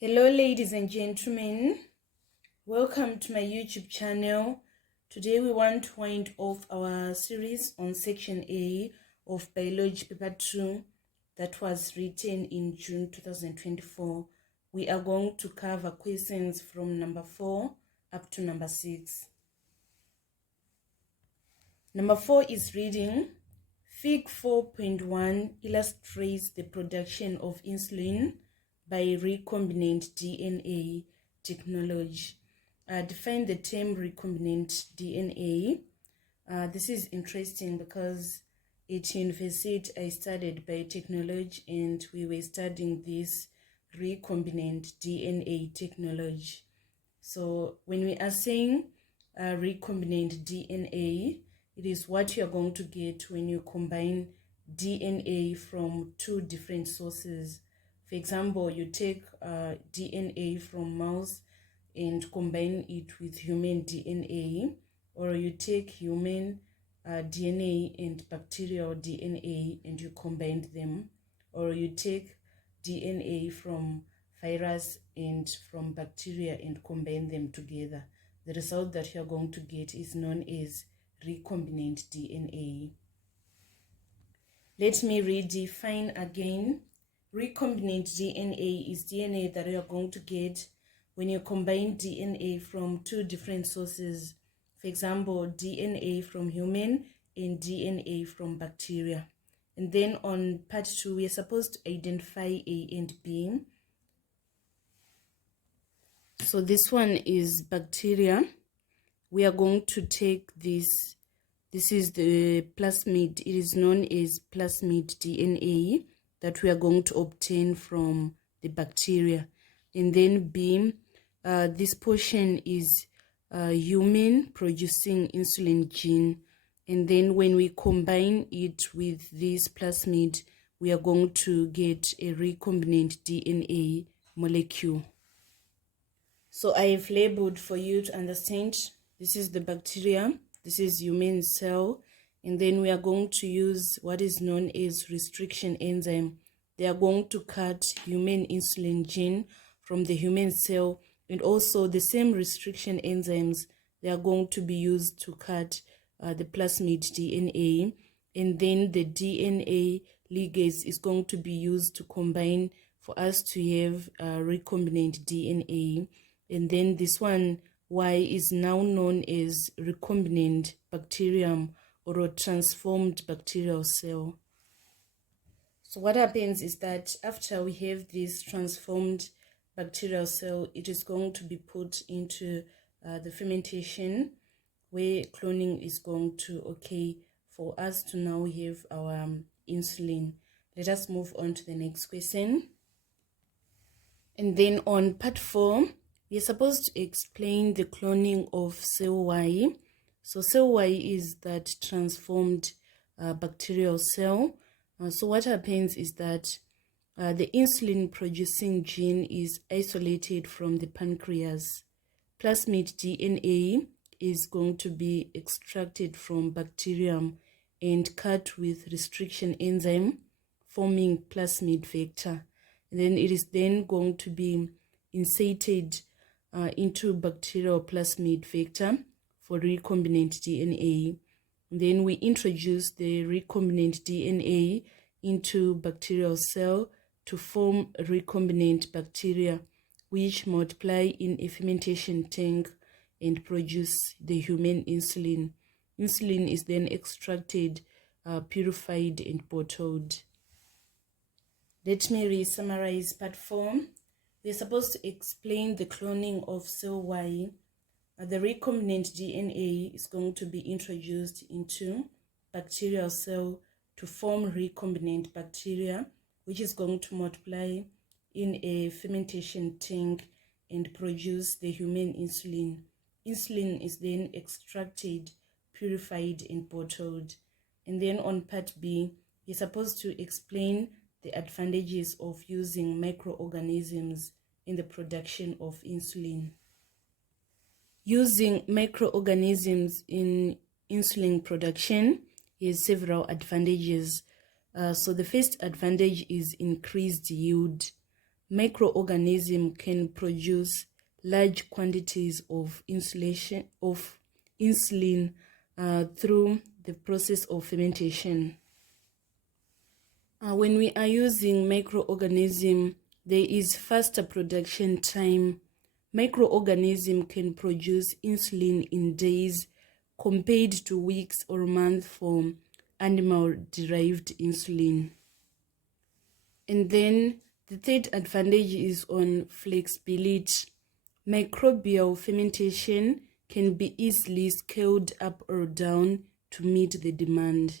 Hello ladies and gentlemen, welcome to my YouTube channel. Today we want to wind off our series on section A of Biology paper 2 that was written in June 2024. We are going to cover questions from number 4 up to number 6. Number 4 is reading. Fig 4.1 illustrates the production of insulin by recombinant DNA technology. Define the term recombinant DNA. This is interesting because at university I studied biotechnology and we were studying this recombinant DNA technology. So when we are saying recombinant DNA, it is what you are going to get when you combine DNA from two different sources. For example, you take DNA from mouse and combine it with human DNA, or you take human DNA and bacterial DNA and you combine them, or you take DNA from virus and from bacteria and combine them together. The result that you are going to get is known as recombinant DNA. Let me redefine again. Recombinant DNA is DNA that you are going to get when you combine DNA from two different sources. For example, DNA from human and DNA from bacteria. And then on part 2, we are supposed to identify A and B. So this one is bacteria. We are going to take this. This is the plasmid. It is known as plasmid DNA that we are going to obtain from the bacteria. And then B, this portion is human producing insulin gene. And then when we combine it with this plasmid, we are going to get a recombinant DNA molecule. So I have labeled for you to understand. This is the bacteria. This is human cell, and then we are going to use what is known as restriction enzyme. They are going to cut human insulin gene from the human cell, and also the same restriction enzymes, they are going to be used to cut the plasmid DNA, and then the DNA ligase is going to be used to combine for us to have recombinant DNA, and then this one Y is now known as recombinant bacterium or a transformed bacterial cell. So what happens is that after we have this transformed bacterial cell, it is going to be put into the fermentation where cloning is going to occur for us to now have our insulin. Let us move on to the next question. And then on part 4, we are supposed to explain the cloning of cell Y. So cell Y is that transformed bacterial cell. So what happens is that the insulin producing gene is isolated from the pancreas. Plasmid DNA is going to be extracted from bacterium and cut with restriction enzyme, forming plasmid vector. And then it is then going to be inserted into bacterial plasmid vector for recombinant DNA. And then we introduce the recombinant DNA into bacterial cell to form recombinant bacteria, which multiply in a fermentation tank and produce the human insulin. Insulin is then extracted, purified, and bottled. Let me re-summarize part 4. We're supposed to explain the cloning of cell Y. The recombinant DNA is going to be introduced into bacterial cell to form recombinant bacteria, which is going to multiply in a fermentation tank and produce the human insulin. Insulin is then extracted, purified, and bottled. And then on part B, you're supposed to explain the advantages of using microorganisms in the production of insulin. Using microorganisms in insulin production has several advantages. So the first advantage is increased yield. microorganism can produce large quantities of insulin through the process of fermentation. When we are using microorganism, there is faster production time. Microorganism can produce insulin in days compared to weeks or months for animal-derived insulin. And then the third advantage is on flexibility. Microbial fermentation can be easily scaled up or down to meet the demand.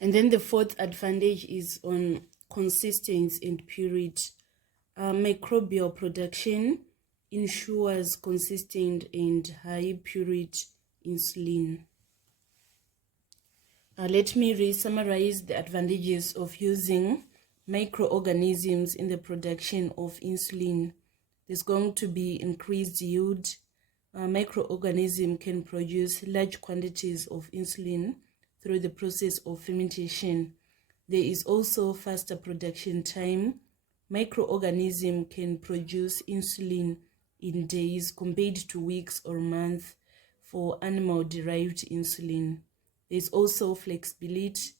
And then the fourth advantage is on consistency and purity. Microbial production ensures consistent and high purity insulin. Let me re-summarize the advantages of using microorganisms in the production of insulin. There's going to be increased yield. Microorganism can produce large quantities of insulin through the process of fermentation. There is also faster production time. Microorganism can produce insulin in days compared to weeks or months for animal-derived insulin. There's also flexibility.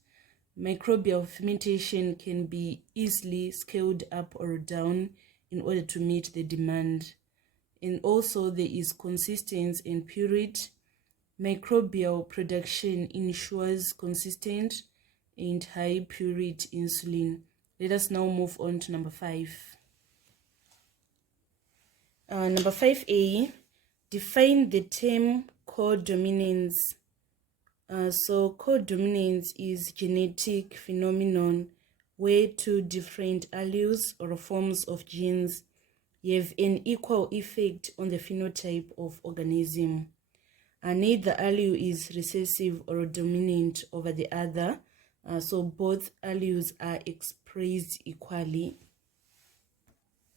Microbial fermentation can be easily scaled up or down in order to meet the demand. And also there is consistency and purity. Microbial production ensures consistent and high purity insulin. Let us now move on to number 5. Number 5A, define the term codominance. So codominance is genetic phenomenon where two different alleles or forms of genes have an equal effect on the phenotype of organism. Neither allele is recessive or dominant over the other, so both alleles are expressed equally.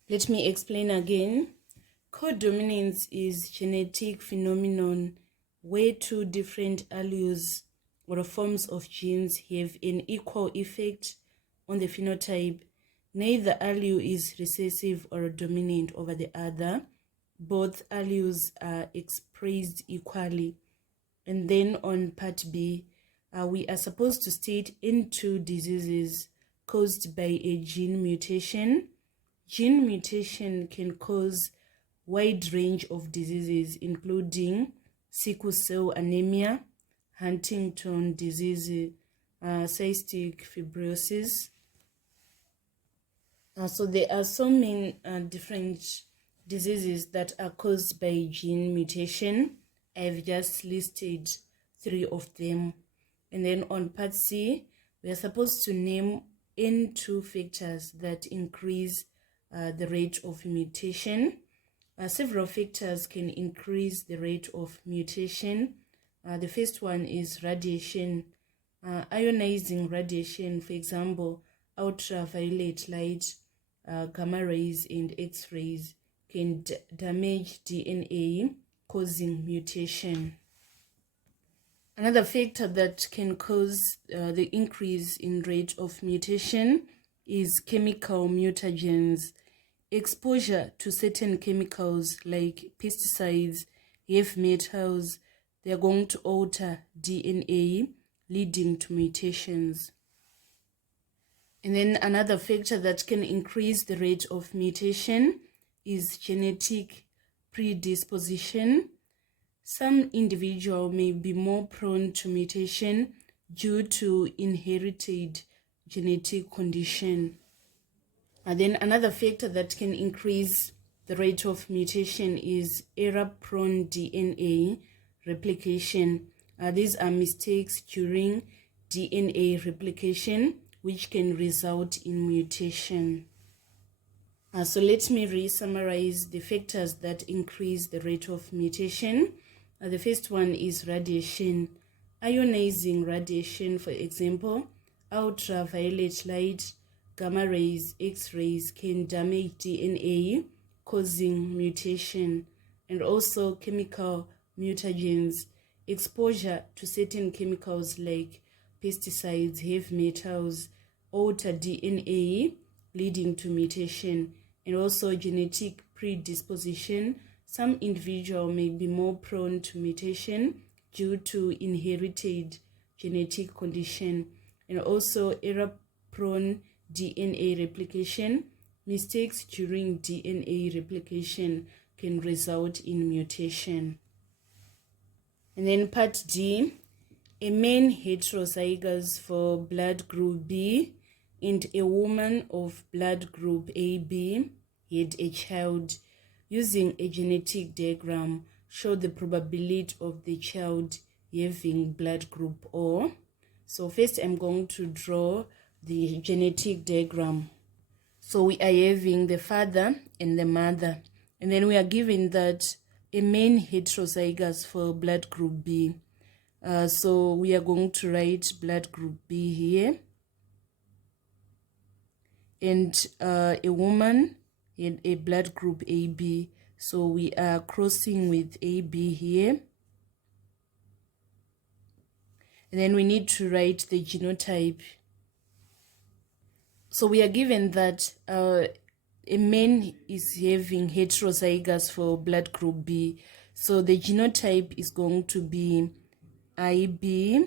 Let me explain again. Codominance is genetic phenomenon where two different alleles or forms of genes have an equal effect on the phenotype. Neither allele is recessive or dominant over the other. Both alleles are expressed equally. And then on part B, we are supposed to state in two diseases caused by a gene mutation. Gene mutation can cause wide range of diseases, including sickle cell anemia, Huntington disease, cystic fibrosis. So there are so many different diseases that are caused by gene mutation. I've just listed 3 of them. And then on part C, we are supposed to name N2 factors that increase the rate of mutation. Several factors can increase the rate of mutation. The first one is radiation. Ionizing radiation, for example, ultraviolet light, gamma rays, and X-rays can damage DNA, causing mutation. Another factor that can cause the increase in rate of mutation is chemical mutagens. Exposure to certain chemicals like pesticides, heavy metals, they are going to alter DNA, leading to mutations. And then another factor that can increase the rate of mutation is genetic predisposition. Some individuals may be more prone to mutation due to inherited genetic condition. And then another factor that can increase the rate of mutation is error-prone DNA replication. These are mistakes during DNA replication which can result in mutation. So let me re-summarize the factors that increase the rate of mutation. The first one is radiation. Ionizing radiation, for example, ultraviolet light, gamma rays, X-rays can damage DNA, causing mutation. And also chemical mutagens. Exposure to certain chemicals like pesticides, heavy metals, alter DNA, leading to mutation, and also genetic predisposition. Some individual may be more prone to mutation due to inherited genetic condition, and also error-prone DNA replication. Mistakes during DNA replication can result in mutation. And then part D, a man heterozygous for blood group B and a woman of blood group AB had a child. Using a genetic diagram, show the probability of the child having blood group O. So first I'm going to draw the genetic diagram. So we are having the father and the mother, and then we are given that a man heterozygous for blood group B. So we are going to write blood group B here, and a woman in a blood group AB. So we are crossing with AB here, and then we need to write the genotype. So we are given that a man is having heterozygous for blood group B. So the genotype is going to be IB,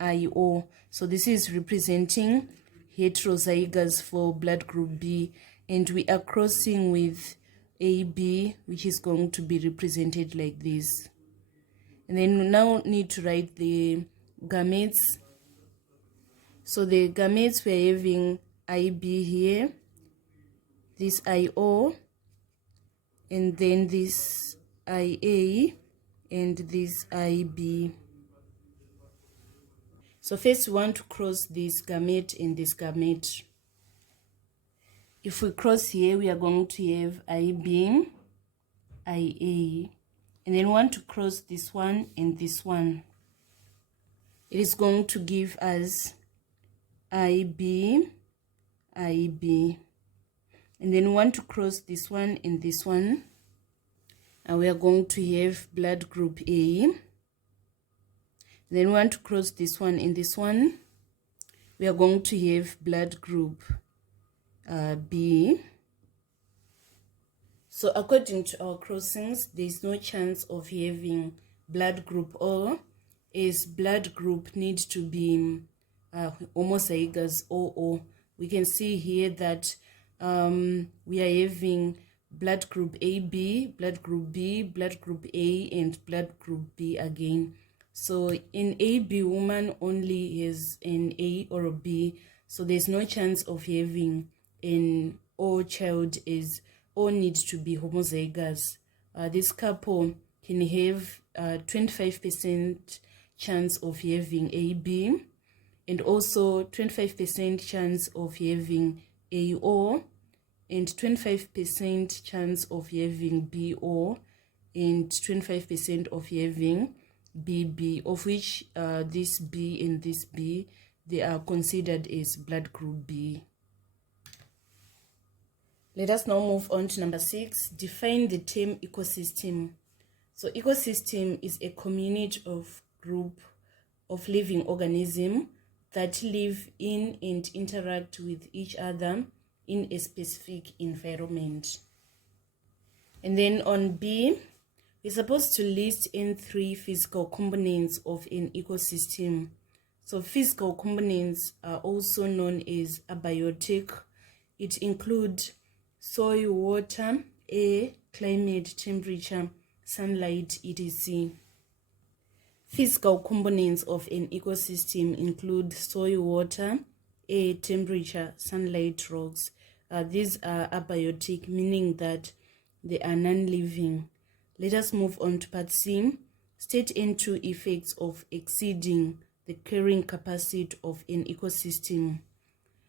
IO. So this is representing heterozygous for blood group B, and we are crossing with AB, which is going to be represented like this. And then we now need to write the gametes. So the gametes, we're having IB here, this IO, and then this IA, and this IB. So first we want to cross this gamete and this gamete. If we cross here, we are going to have IB, IA, and then we want to cross this one and this one. It is going to give us IB, IB. And then we want to cross this one and this one. And we are going to have blood group A. Then we want to cross this one and this one. We are going to have blood group B. So according to our crossings, there is no chance of having blood group O, as blood group needs to be homozygous OO. We can see here that we are having blood group AB, blood group B, blood group A, and blood group B again. So in AB, woman only has an A or a B, so there's no chance of having an O child, as O needs to be homozygous. This couple can have 25% chance of having AB, and also 25% chance of having AO, and 25% chance of having BO, and 25% of having BB, of which this B and this B, they are considered as blood group B. Let us now move on to number 6. Define the term ecosystem. So ecosystem is a community of group of living organisms that live in and interact with each other in a specific environment. And then on B, we're supposed to list in 3 physical components of an ecosystem. So physical components are also known as abiotic. It includes soil, water, air, climate, temperature, sunlight, etc. Physical components of an ecosystem include soil, water, air, temperature, sunlight, rocks. These are abiotic, meaning that they are non-living. Let us move on to part C. State and 2 effects of exceeding the carrying capacity of an ecosystem.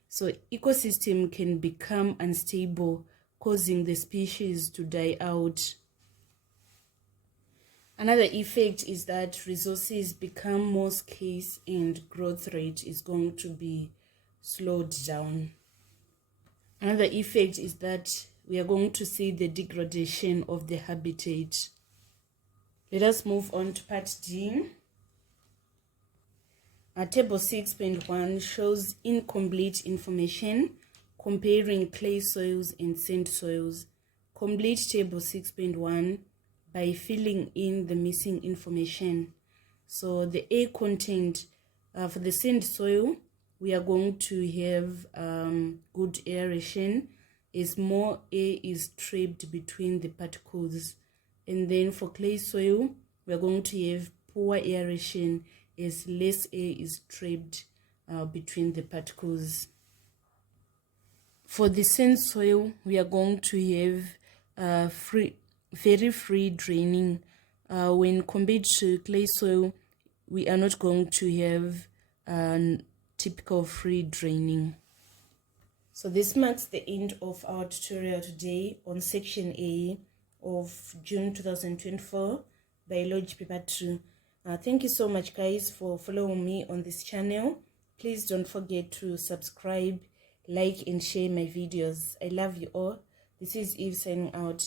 So ecosystem can become unstable, causing the species to die out. Another effect is that resources become more scarce and growth rate is going to be slowed down. Another effect is that we are going to see the degradation of the habitat. Let us move on to part D. Table 6.1 shows incomplete information comparing clay soils and sand soils. Complete table 6.1 by filling in the missing information. So the air content for the sand soil, we are going to have good aeration as more air is trapped between the particles. And then for clay soil, we are going to have poor aeration as less air is trapped between the particles. For the sand soil, we are going to have very free draining. When compared to clay soil, we are not going to have typical free draining. So this marks the end of our tutorial today on section A of June 2024 biology paper 2. Thank you so much guys for following me on this channel. Please don't forget to subscribe, like and share my videos. I love you all. This is Eve signing out.